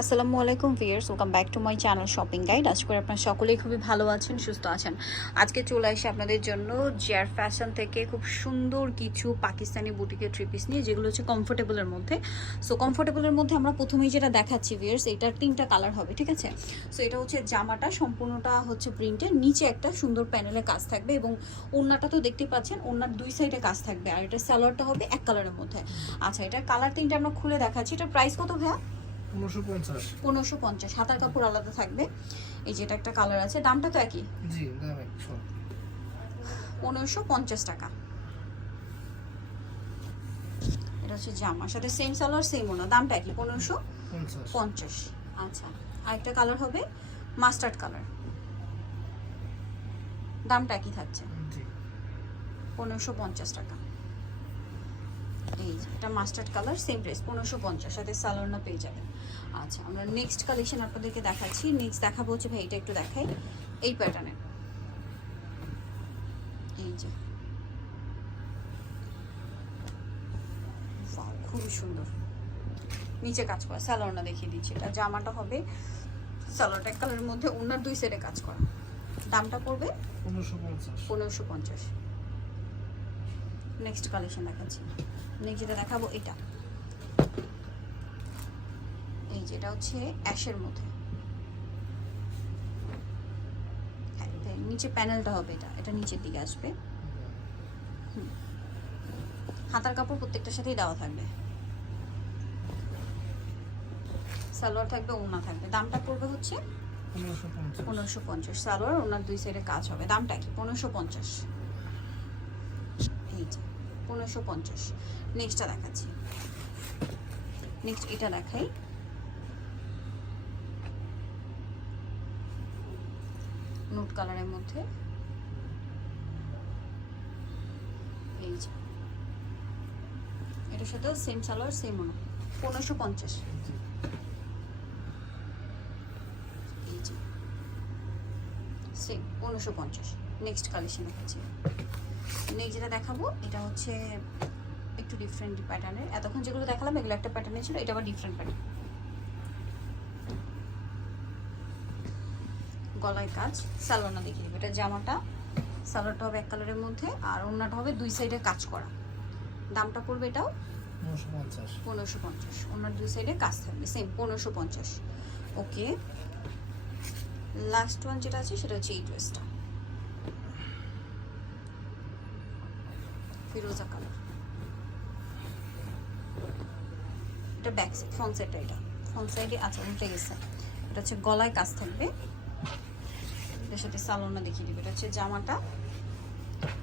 আসসালামু আলাইকুম viewers welcome back to my channel shopping guide. আজ করে আপনারা সকলেই খুবই ভালো আছেন, সুস্থ আছেন। আজকে চলে আসে আপনাদের জন্য জিয়ার ফ্যাশন থেকে খুব সুন্দর কিছু পাকিস্তানি বুটিকের থ্রি পিস নিয়ে, যেগুলো হচ্ছে কমফোর্টেবলের মধ্যে। সো কমফোর্টেবলের মধ্যে আমরা প্রথমেই যেটা দেখাচ্ছি ভিয়ার্স এটার তিনটা কালার হবে, ঠিক আছে? সো এটা হচ্ছে জামাটা, সম্পূর্ণটা হচ্ছে প্রিন্টের নিচে একটা সুন্দর প্যানেলের কাজ থাকবে এবং ওড়নাটা তো দেখতেই পাচ্ছেন, ওড়নার দুই সাইডে কাজ থাকবে। আর এটা সালোয়ারটা হবে এক কালারের মধ্যে। আচ্ছা এটা কালার তিনটা আমরা খুলে দেখাচ্ছি। এটা প্রাইস কত ভাইয়া? পনেরোশো পঞ্চাশ। হাতার কাপড় আলাদা থাকবে। এই যেটা একটা কালার আছে দামটা তো একই। পনেরোশো পঞ্চাশ টাকা। এটা হচ্ছে জামার সাথে সেম সালোয়ার সেম ওনা দামটা একই পনেরোশো পঞ্চাশ। আচ্ছা আরেকটা কালার হবে মাস্টার্ড কালার দামটা একই থাকছে। পনেরোশো পঞ্চাশ টাকা। এই যে, এটা মাস্টার্ড কালার সেম প্রাইস পনেরোশো পঞ্চাশ সাথে সালোয়ারনা পেয়ে যাবেন। আচ্ছা আমরা নেক্সট কালেকশন আপনাদেরকে দেখাচ্ছি। নেক্সট দেখাবো হচ্ছে ভাই এটা একটু দেখাই। এই প্যাটার্নের এই যে। খুবই সুন্দর। নিচে কাজ করা সালোয়ারনা দেখিয়ে দিচ্ছি। এটা জামাটা হবে সালোয়ারটা এক কালারের মধ্যে ওনার দুই সাইডে কাজ করা। দামটা পড়বে? পনেরোশো পঞ্চাশ। পনেরোশো পঞ্চাশ। নেক্সট কালেকশন দেখাচ্ছি। নেক্সট যেটা দেখাবো এটা। এই যেটা হচ্ছে অ্যাশের মধ্যে। হ্যাঁ, নিচে প্যানেলটা হবে এটা। এটা নিচের দিকে আসবে। হাতার কাপড় প্রত্যেকটার সাথেই দেওয়া থাকবে। সালোয়ার থাকবে ওনা থাকবে। দামটা পড়বে হচ্ছে পনেরোশো পনেরোশো পঞ্চাশ। সালোয়ার ওনার দুই সাইডে কাজ হবে। দামটা কি? পনেরোশো পঞ্চাশ। এই যে। পনেরোশো পঞ্চাশ। নেক্সটটা দেখাচ্ছি। নেক্সট এটা দেখাই। নোট কালারের মধ্যে। এই যে। এটার সাথেও সেম সালোয়ার সেম ওনা পনেরোশো পঞ্চাশ। এই যে। সেম পনেরোশো পঞ্চাশ। নেক্সট কালেকশন দেখাচ্ছি নেক্সট যেটা দেখাবো এটা হচ্ছে একটু ডিফারেন্ট প্যাটার্নের এতক্ষণ যেগুলো দেখালাম এগুলো একটা প্যাটার্নে ছিল এটা আবার ডিফারেন্ট প্যাটার্ন গলায় কাজ সালোনা দেখিয়ে দেবো এটা জামাটা সালোয়ারটা হবে এক কালারের মধ্যে আর অন্যটা হবে দুই সাইডে কাজ করা। দামটা পড়বে এটাও? পনেরোশো পঞ্চাশ। পনেরোশো পঞ্চাশ। ওনার দুই সাইডে কাজ থাকবে। সেম পনেরোশো পঞ্চাশ। ওকে লাস্ট ওয়ান যেটা আছে সেটা হচ্ছে এই ড্রেসটা ফিরোজা কালার। এটা ব্যাক সাইড ফ্রন্ট সাইডটা এটা। ফ্রন্ট সাইডে আচ্ছা উল্টে গেছে। এটা হচ্ছে গলায় কাজ থাকবে। এটার সাথে সালোনা দেখিয়ে দিবে। এটা হচ্ছে জামাটা।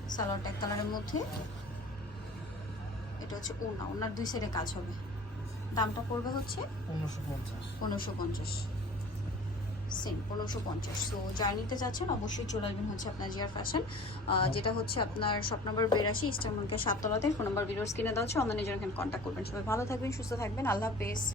সালোয়ারটা এক কালারের মধ্যে। এটা হচ্ছে ওনা ওনার দুই সাইডে কাজ হবে। দামটা পড়বে হচ্ছে পনেরোশো পঞ্চাশ। পনেরোশো পঞ্চাশ। সেম পনেরোশো পঞ্চাশ। সো যারা নিতে চাচ্ছেন অবশ্যই চলে আসবেন হচ্ছে আপনার জিয়ার ফ্যাশন যেটা হচ্ছে আপনার শপ নম্বর বেরাশি ইস্টার সাততলাতে ফোন নম্বর বিরোস কিনে দেওয়া হচ্ছে অনলাইনে যেন কন্ট্যাক্ট করবেন। সবাই ভালো থাকবেন সুস্থ থাকবেন আল্লাহ হাফেজ।